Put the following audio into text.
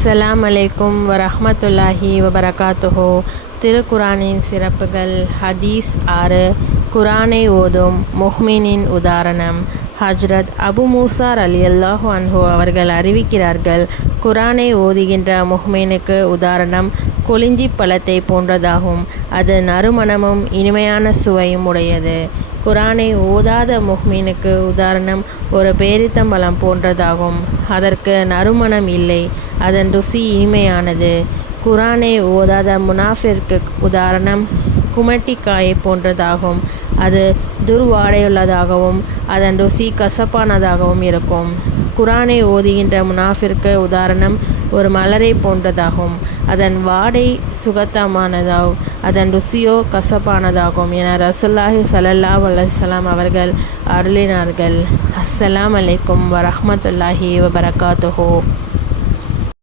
அஸ்ஸலாம் அலைக்கும் வரஹ்மத்துல்லாஹி வபரகாத்துஹு. திருக்குரானின் சிறப்புகள். ஹதீஸ் 6. குரானை ஓதும் முஹ்மினின் உதாரணம். ஹஜ்ரத் அபு மூசா ரலியல்லாஹு அன்ஹு அவர்கள் அறிவிக்கிறார்கள், குரானை ஓதுகின்ற முஹ்மினுக்கு உதாரணம் கொளிஞ்சி பழத்தை போன்றதாகும். அது நறுமணமும் இனிமையான சுவையும் உடையது. குரானை ஓதாத முஹ்மினுக்கு உதாரணம் ஒரு பேரித்தம்பழம் போன்றதாகும். அதற்கு நறுமணம் இல்லை, அதன் ருசி இனிமையானது. குரானை ஓதாத முனாஃபிற்கு உதாரணம் குமட்டிக்காயை போன்றதாகும். அது துர்வாடையுள்ளதாகவும் அதன் ருசி கசப்பானதாகவும் இருக்கும். குரானை ஓதுகின்ற முனாஃபிற்கு உதாரணம் ஒரு மலரை போன்றதாகும். அதன் வாடை சுகத்தமானதாகும், அதன் ருசியோ கசப்பானதாகும் என ரசூலுல்லாஹி ஸல்லல்லாஹு அலைஹி வஸல்லம் அவர்கள் அருளினார்கள். அஸ்ஸலாமு அலைக்கும் வரஹ்மத்துல்லாஹி வபரகாத்துஹு.